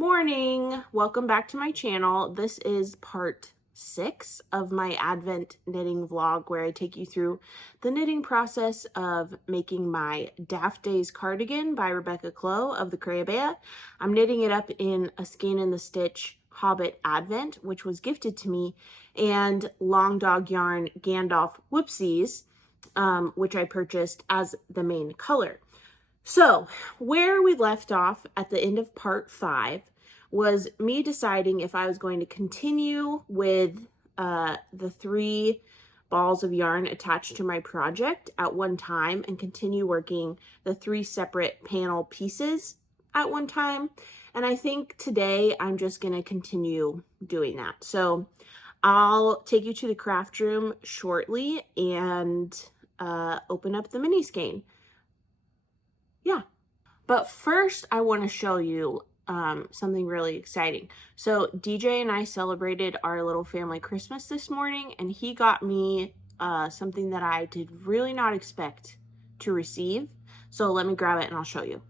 Morning! Welcome back to my channel. This is part 6 of my Advent knitting vlog where I take you through the knitting process of making my Daft Days cardigan by Rebecca Clow of the Crayabea. I'm knitting it up in a Skein in the Stitch Hobbit Advent, which was gifted to me, and Long Dog Yarn Gandalf Whoopsies, which I purchased as the main color. So where we left off at the end of part 5 was me deciding if I was going to continue with the 3 balls of yarn attached to my project at one time and continue working the 3 separate panel pieces at one time. And I think today I'm just going to continue doing that. So I'll take you to the craft room shortly and open up the mini skein. Yeah, but first I want to show you something really exciting. So DJ and I celebrated our little family Christmas this morning, and he got me something that I did really not expect to receive. So let me grab it and I'll show you.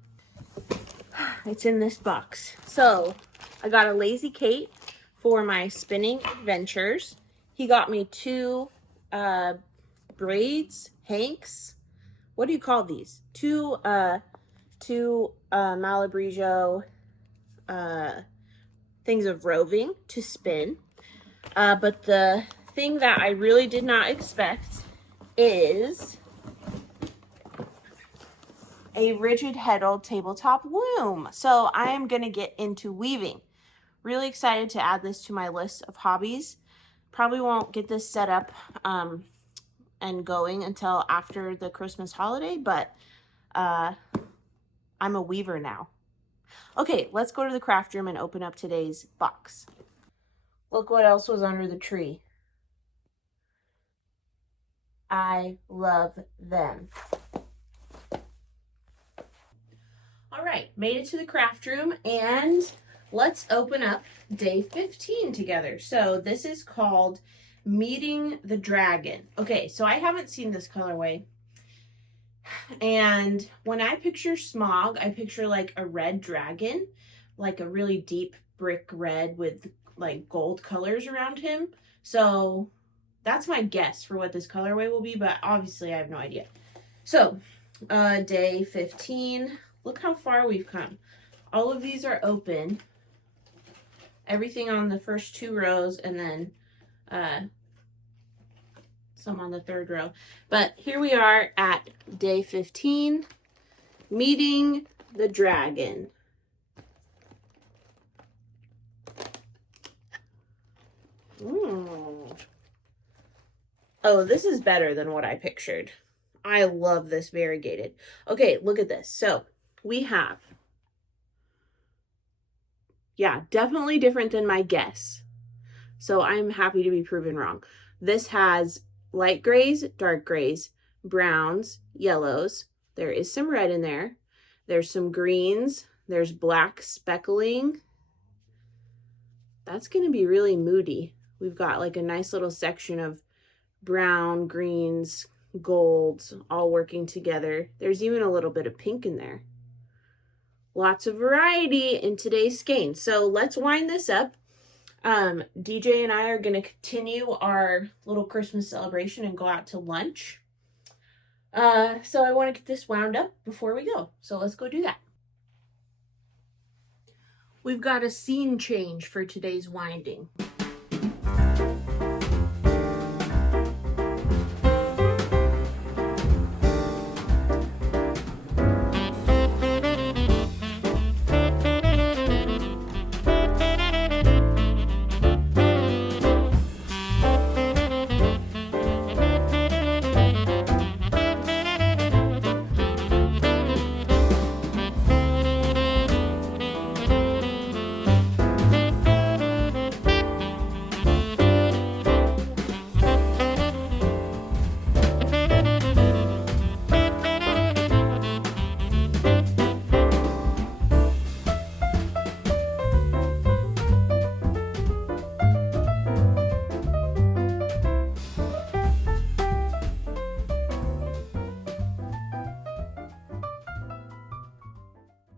It's in this box. So I got a Lazy Kate for my spinning adventures. He got me 2 braids, hanks. What do you call these? Two Malabrigo things of roving to spin. But the thing that I really did not expect is a rigid Heddle tabletop loom. So I am going to get into weaving. Really excited to add this to my list of hobbies. Probably won't get this set up and going until after the Christmas holiday, but I'm a weaver now. Okay, let's go to the craft room and open up today's box. Look what else was under the tree. I love them. All right, made it to the craft room, and let's open up day 15 together. So this is called Meeting the Dragon. Okay, so I haven't seen this colorway. And when I picture Smaug, I picture like a red dragon, like a really deep brick red with like gold colors around him. So that's my guess for what this colorway will be, but obviously I have no idea. So day 15, look how far we've come. All of these are open. Everything on the first 2 rows, and then some on the 3rd row. But here we are at day 15, meeting the dragon. Oh, this is better than what I pictured. I love this variegated. Okay, look at this. So we have, yeah, definitely different than my guess. So I'm happy to be proven wrong. This has light grays, dark grays, browns, yellows. There is some red in there. There's some greens. There's black speckling. That's going to be really moody. We've got like a nice little section of brown, greens, golds all working together. There's even a little bit of pink in there. Lots of variety in today's skein. So let's wind this up. DJ and I are going to continue our little Christmas celebration and go out to lunch. So I want to get this wound up before we go. So let's go do that. We've got a scene change for today's winding.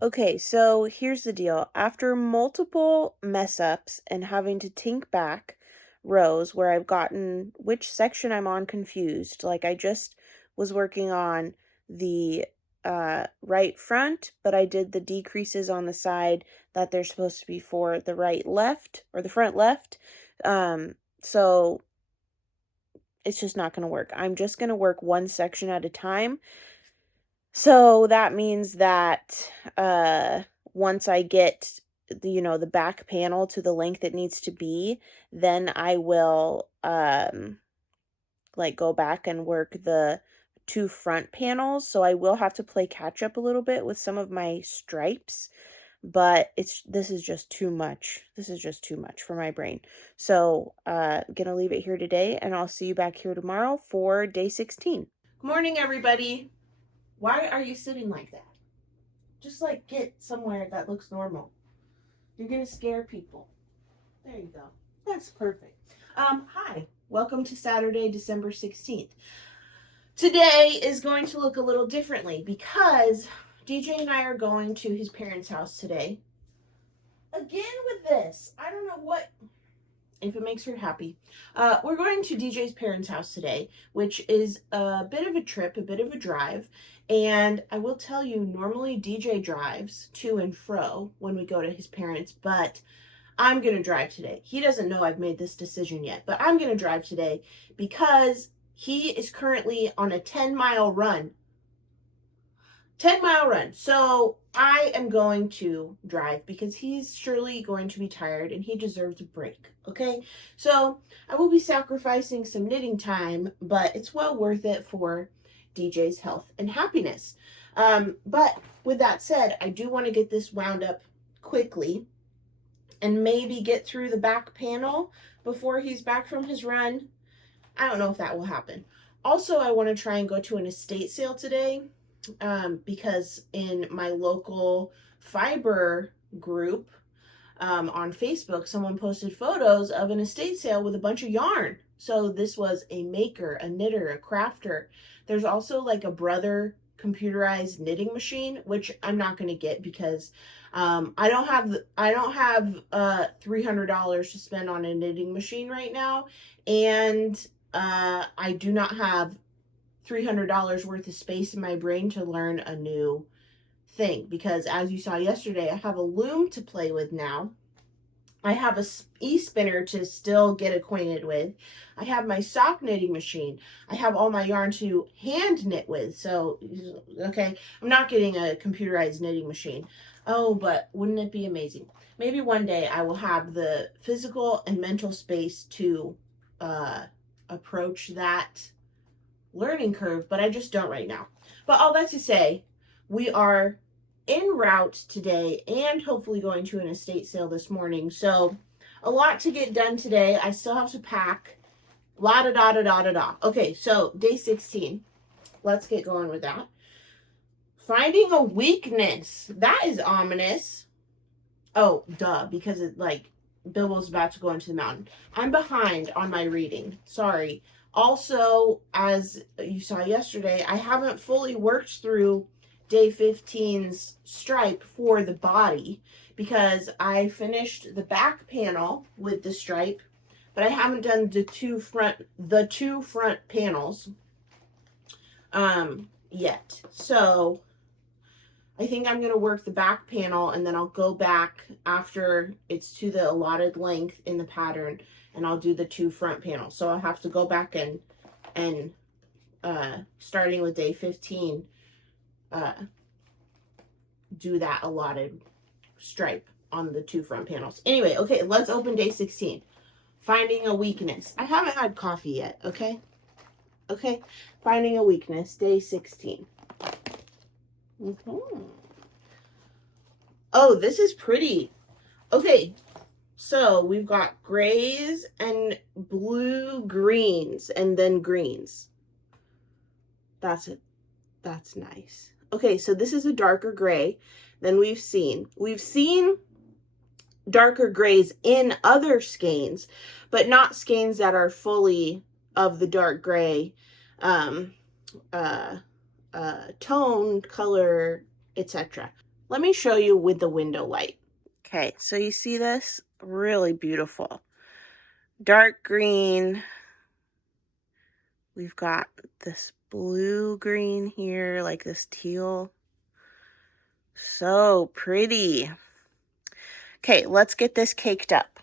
Okay, so here's the deal. After multiple mess ups and having to tink back rows where I've gotten which section I'm on confused, like I just was working on the right front, but I did the decreases on the side that they're supposed to be for the right left or the front left. So it's just not going to work. I'm just going to work one section at a time. So that means that once I get the back panel to the length it needs to be, then I will like go back and work the two front panels. So I will have to play catch up a little bit with some of my stripes, but this is just too much. This is just too much for my brain. So gonna leave it here today, and I'll see you back here tomorrow for day 16. Good morning, everybody. Why are you sitting like that? Just like get somewhere that looks normal. You're gonna scare people. There you go. That's perfect. Hi. Welcome to Saturday, December 16th. Today is going to look a little differently because DJ and I are going to his parents' house today. Again with this. I don't know what, if it makes her happy. We're going to DJ's parents' house today, which is a bit of a trip, a bit of a drive. And I will tell you, normally DJ drives to and fro when we go to his parents', but I'm going to drive today. He doesn't know I've made this decision yet, but I'm going to drive today because he is currently on a 10-mile run. 10-mile run. So I am going to drive because he's surely going to be tired and he deserves a break. Okay. So I will be sacrificing some knitting time, but it's well worth it for DJ's health and happiness. But with that said, I do want to get this wound up quickly and maybe get through the back panel before he's back from his run. I don't know if that will happen. Also, I want to try and go to an estate sale today because in my local fiber group on Facebook, someone posted photos of an estate sale with a bunch of yarn. So this was a maker, a knitter, a crafter. There's also like a Brother computerized knitting machine, which I'm not going to get because I don't have $300 to spend on a knitting machine right now, and I do not have $300 worth of space in my brain to learn a new thing because, as you saw yesterday, I have a loom to play with now. I have a e-spinner to still get acquainted with. I have my sock knitting machine. I have all my yarn to hand knit with. So, okay, I'm not getting a computerized knitting machine. Oh, but wouldn't it be amazing? Maybe one day I will have the physical and mental space to approach that learning curve, but I just don't right now. But all that to say, we are en route today and hopefully going to an estate sale this morning. So a lot to get done today. I still have to pack. La da da da da da da. Okay, so day 16. Let's get going with that. Finding a weakness. That is ominous. Oh, duh, because it Bilbo's about to go into the mountain. I'm behind on my reading. Sorry. Also, as you saw yesterday, I haven't fully worked through day 15's stripe for the body because I finished the back panel with the stripe, but I haven't done the two front panels yet. So I think I'm going to work the back panel and then I'll go back after it's to the allotted length in the pattern and I'll do the two front panels. So I'll have to go back and starting with day 15, do that allotted stripe on the two front panels. Anyway, okay, let's open day 16. Finding a weakness. I haven't had coffee yet, okay? Okay, finding a weakness, day 16. Oh, this is pretty. Okay, so we've got grays and blue greens and then greens. That's it. That's nice. Okay, so this is a darker gray than we've seen. We've seen darker grays in other skeins, but not skeins that are fully of the dark gray tone, color, etc. Let me show you with the window light. Okay, so you see this? Really beautiful. Dark green. We've got this blue green here, like this teal. So pretty. Okay, let's get this caked up.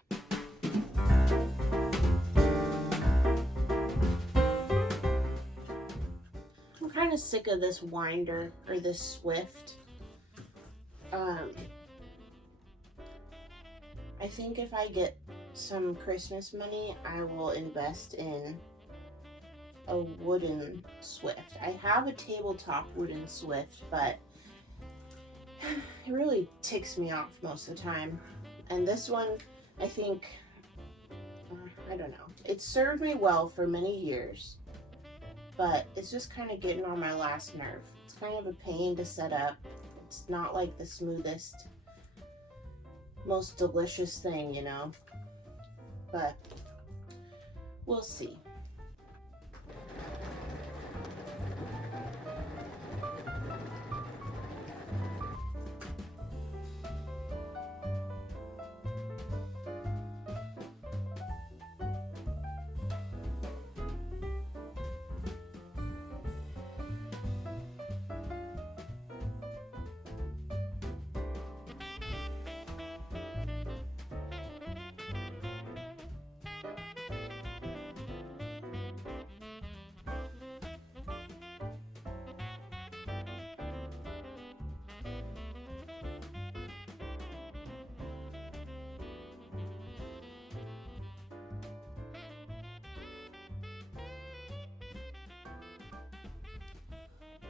I'm kind of sick of this winder or this Swift. I think if I get some Christmas money, I will invest in a wooden Swift. I have a tabletop wooden Swift, but it really ticks me off most of the time. And this one, I think, I don't know. It served me well for many years, but it's just kind of getting on my last nerve. It's kind of a pain to set up. It's not like the smoothest, most delicious thing, you know, but we'll see.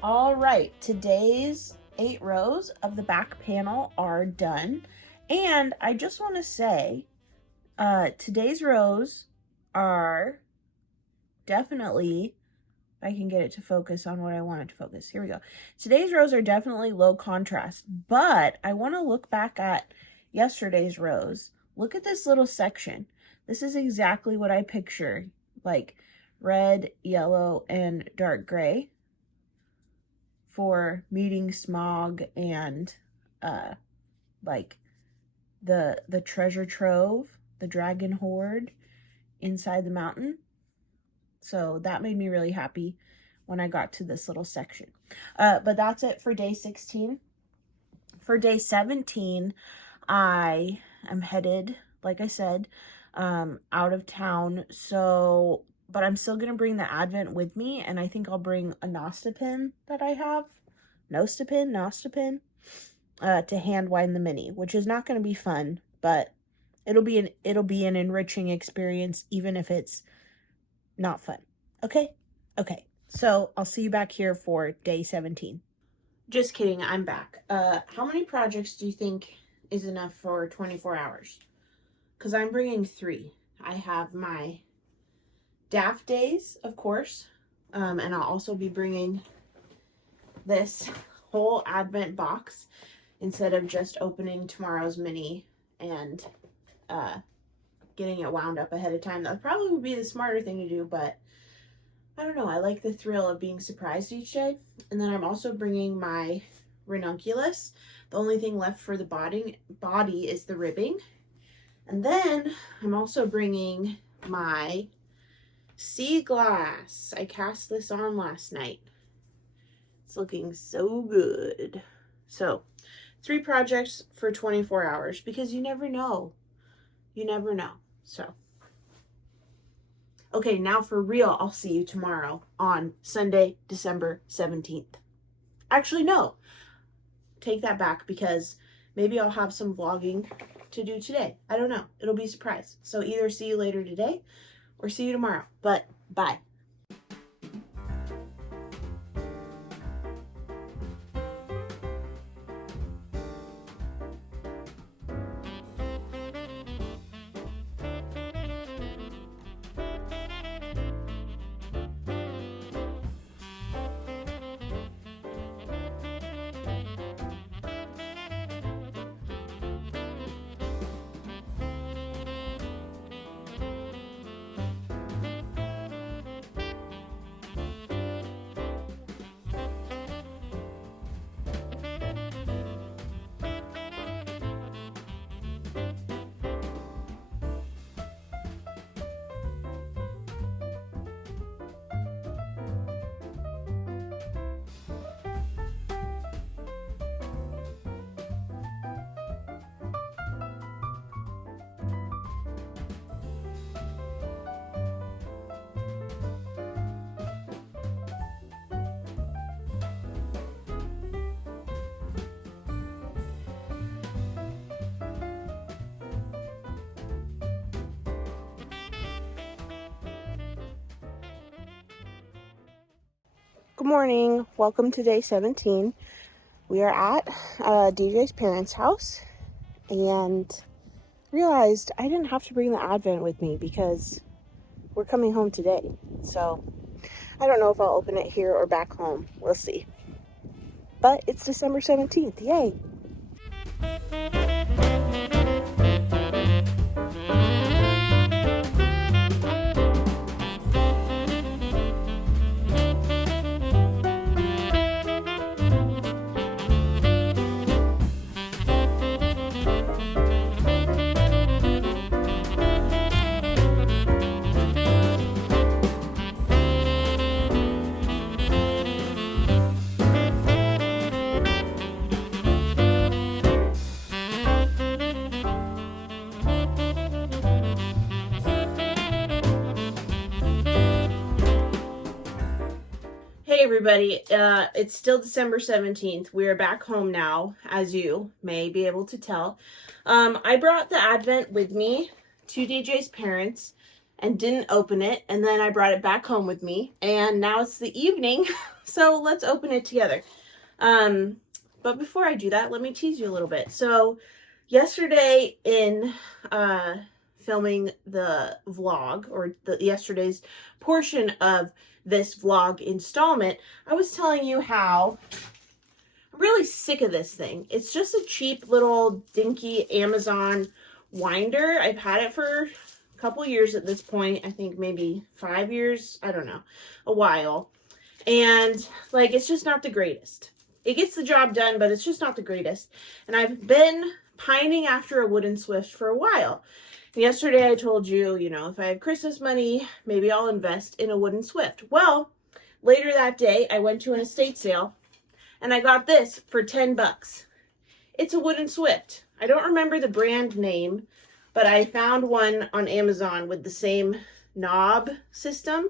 All right, today's 8 rows of the back panel are done. And I just want to say, today's rows are definitely, if I can get it to focus on what I want it to focus. Here we go. Today's rows are definitely low contrast, but I want to look back at yesterday's rows. Look at this little section. This is exactly what I picture, like red, yellow, and dark gray for meeting Smaug and like the treasure trove, the dragon horde inside the mountain. So that made me really happy when I got to this little section. But that's it for day 16. For day 17, I am headed, like I said, out of town. So, but I'm still going to bring the Advent with me, and I think I'll bring a Nostipin that I have. Nostipin, to hand wind the mini, which is not going to be fun, but it'll be an enriching experience, even if it's not fun. Okay? Okay. So I'll see you back here for day 17. Just kidding, I'm back. How many projects do you think is enough for 24 hours? Because I'm bringing 3. I have my Daft days, of course, and I'll also be bringing this whole Advent box instead of just opening tomorrow's mini and getting it wound up ahead of time. That probably would be the smarter thing to do, but I don't know. I like the thrill of being surprised each day. And then I'm also bringing my ranunculus. The only thing left for the body is the ribbing. And then I'm also bringing my sea glass. I cast this on last night. It's looking so good. So 3 projects for 24 hours because you never know. You never know. So, okay, now for real, I'll see you tomorrow on Sunday, December 17th. Actually, no. Take that back because maybe I'll have some vlogging to do today. I don't know. It'll be a surprise. So either see you later today or see you tomorrow. But bye. Good morning. Welcome to day 17. We are at DJ's parents' house and realized I didn't have to bring the Advent with me because we're coming home today. So I don't know if I'll open it here or back home. We'll see. But it's December 17th. Yay! Hey everybody, it's still December 17th. We're back home now, as you may be able to tell. I brought the Advent with me to DJ's parents and didn't open it, and then I brought it back home with me, and now it's the evening, so let's open it together. But before I do that, let me tease you a little bit. So yesterday in filming the vlog, or yesterday's portion of this vlog installment, I was telling you how I'm really sick of this thing. It's just a cheap little dinky Amazon winder. I've had it for a couple years at this point. I think maybe 5 years. I don't know. A while. And like, it's just not the greatest. It gets the job done, but it's just not the greatest. And I've been pining after a wooden Swift for a while. Yesterday I told you, if I have Christmas money, maybe I'll invest in a wooden Swift. Well, later that day, I went to an estate sale and I got this for 10 bucks. It's a wooden Swift. I don't remember the brand name, but I found one on Amazon with the same knob system,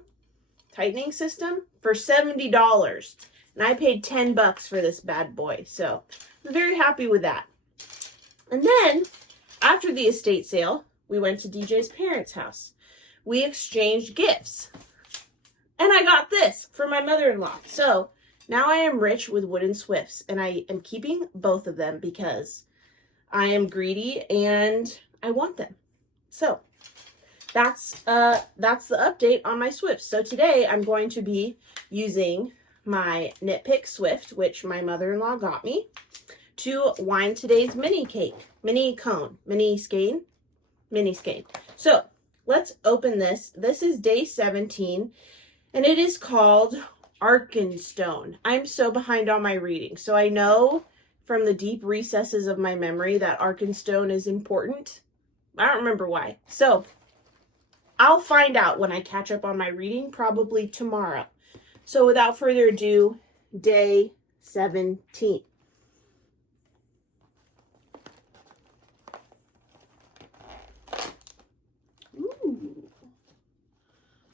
tightening system, for $70. And I paid 10 bucks for this bad boy. So I'm very happy with that. And then after the estate sale, we went to DJ's parents' house. We exchanged gifts. And I got this for my mother-in-law. So now I am rich with wooden Swifts. And I am keeping both of them because I am greedy and I want them. So that's the update on my Swifts. So today I'm going to be using my Knitpicks Swift, which my mother-in-law got me, to wind today's mini Skein. So let's open this. This is day 17 and it is called Arkenstone. I'm so behind on my reading. So I know from the deep recesses of my memory that Arkenstone is important. I don't remember why. So I'll find out when I catch up on my reading, probably tomorrow. So without further ado, day 17.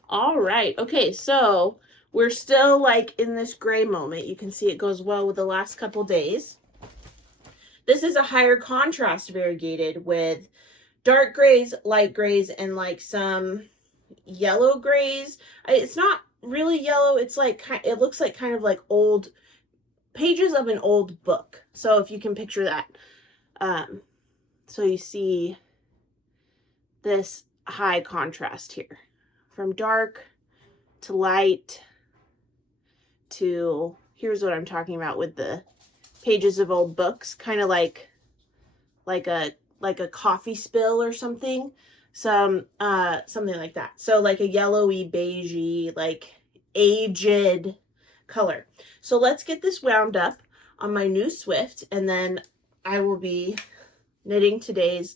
All right. Okay, so we're still like in this gray moment. You can see it goes well with the last couple days. This is a higher contrast variegated with dark grays, light grays, and like some yellow grays. It's not really yellow. It's like, it looks like kind of like old pages of an old book. So if you can picture that. So you see this high contrast here. From dark to light to, here's what I'm talking about with the pages of old books, kind of like a coffee spill or something, something like that. So like a yellowy, beigey, like aged color. So let's get this wound up on my new Swift, and then I will be knitting today's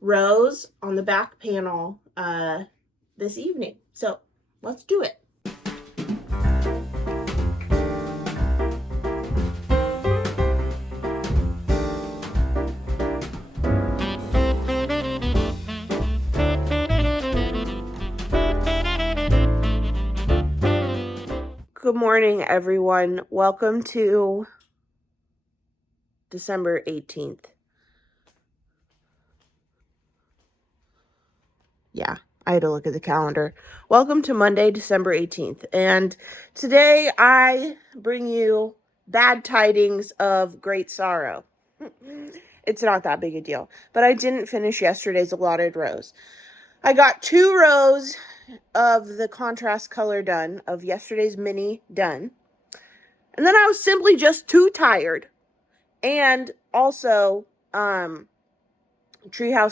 rows on the back panel this evening. So let's do it. Good morning, everyone. Welcome to December 18th. Yeah, I had to look at the calendar. Welcome to Monday, December 18th. And today I bring you bad tidings of great sorrow. It's not that big a deal, but I didn't finish yesterday's allotted rows. I got 2 rows of the contrast color done, of yesterday's mini done. And then I was simply just too tired. And also, Treehouse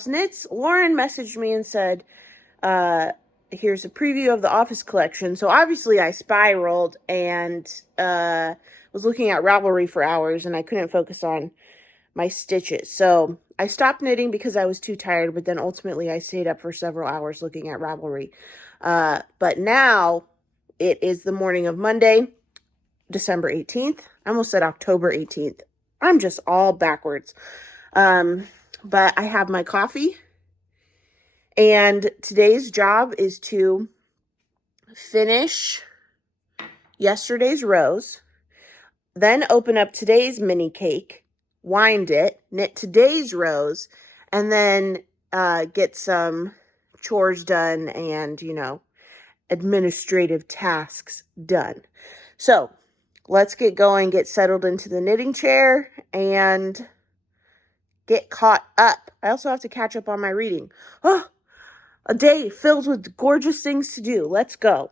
Knits, Lauren messaged me and said, here's a preview of the Office collection. So obviously I spiraled and was looking at Ravelry for hours, and I couldn't focus on my stitches. So I stopped knitting because I was too tired, but then ultimately I stayed up for several hours looking at Ravelry. But now it is the morning of Monday, December 18th. I almost said October 18th. I'm just all backwards. But I have my coffee, and today's job is to finish yesterday's rows, then open up today's mini cake, wind it, knit today's rows, and then get some chores done and, administrative tasks done. So let's get going, get settled into the knitting chair, and get caught up. I also have to catch up on my reading. Oh, a day filled with gorgeous things to do. Let's go.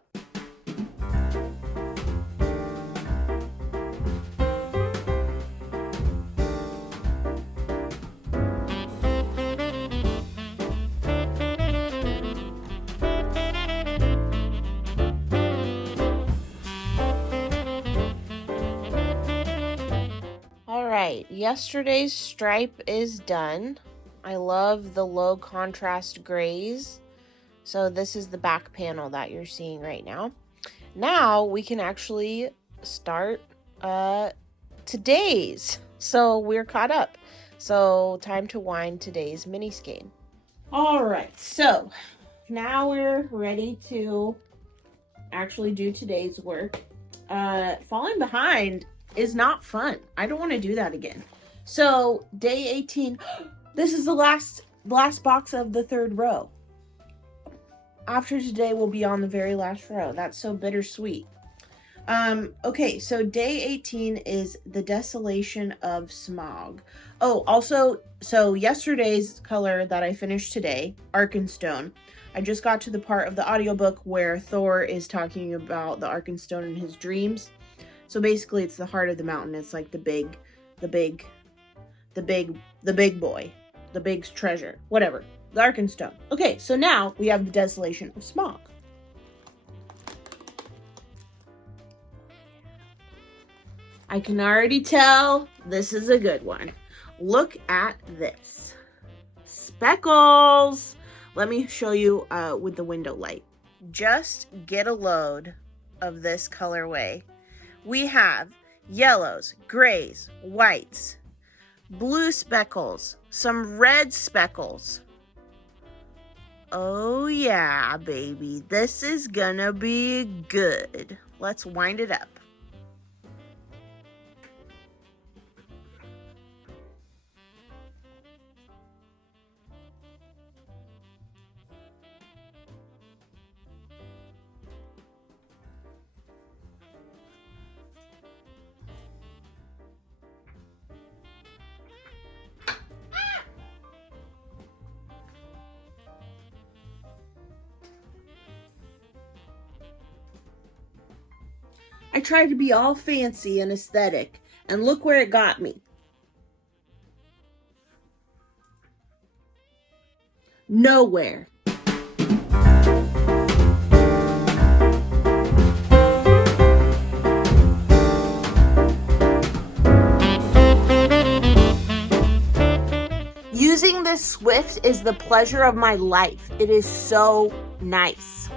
Alright, yesterday's stripe is done. I love the low contrast grays. So this is the back panel that you're seeing right now. Now we can actually start today's. So we're caught up. So time to wind today's mini skein. Alright, so now we're ready to actually do today's work. Falling behind is not fun. I don't want to do that again. So day 18, this is the last box of the 3rd row. After today, we'll be on the very last row. That's so bittersweet. Okay, so day 18 is the Desolation of Smaug. Oh, also, so yesterday's color that I finished today, Arkenstone. I just got to the part of the audiobook where Thor is talking about the Arkenstone in his dreams. So basically, it's the heart of the mountain. It's like the big boy, the big treasure, whatever. The Arkenstone. Okay, so now we have the Desolation of Smaug. I can already tell this is a good one. Look at this. Speckles! Let me show you with the window light. Just get a load of this colorway. We have yellows, grays, whites, blue speckles, some red speckles. Oh yeah, baby. This is gonna be good. Let's wind it up. I tried to be all fancy and aesthetic, and look where it got me. Nowhere. Using this Swift is the pleasure of my life. It is so nice.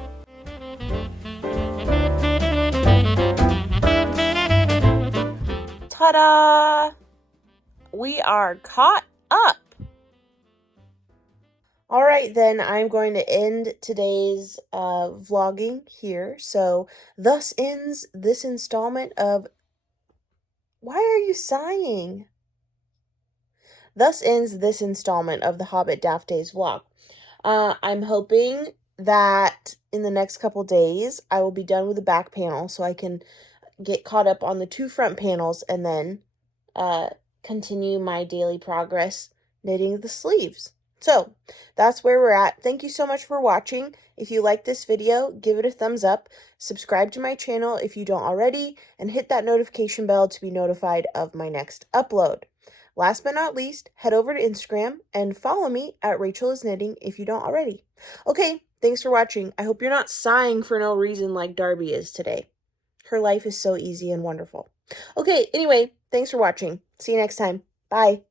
Ta-da! We are caught up. All right, then I'm going to end today's vlogging here. So thus ends this installment of... Why are you sighing? Thus ends this installment of the Hobbit Daft Days vlog. I'm hoping that in the next couple days, I will be done with the back panel so I can get caught up on the 2 front panels and then continue my daily progress knitting the sleeves. So that's where we're at. Thank you so much for watching. If you like this video, give it a thumbs up, subscribe to my channel if you don't already, and hit that notification bell to be notified of my next upload. Last but not least, head over to Instagram and follow me at Rachel is Knitting if you don't already. Okay, thanks for watching. I hope you're not sighing for no reason like Darby is today. Her life is so easy and wonderful. Okay, anyway, thanks for watching. See you next time. Bye.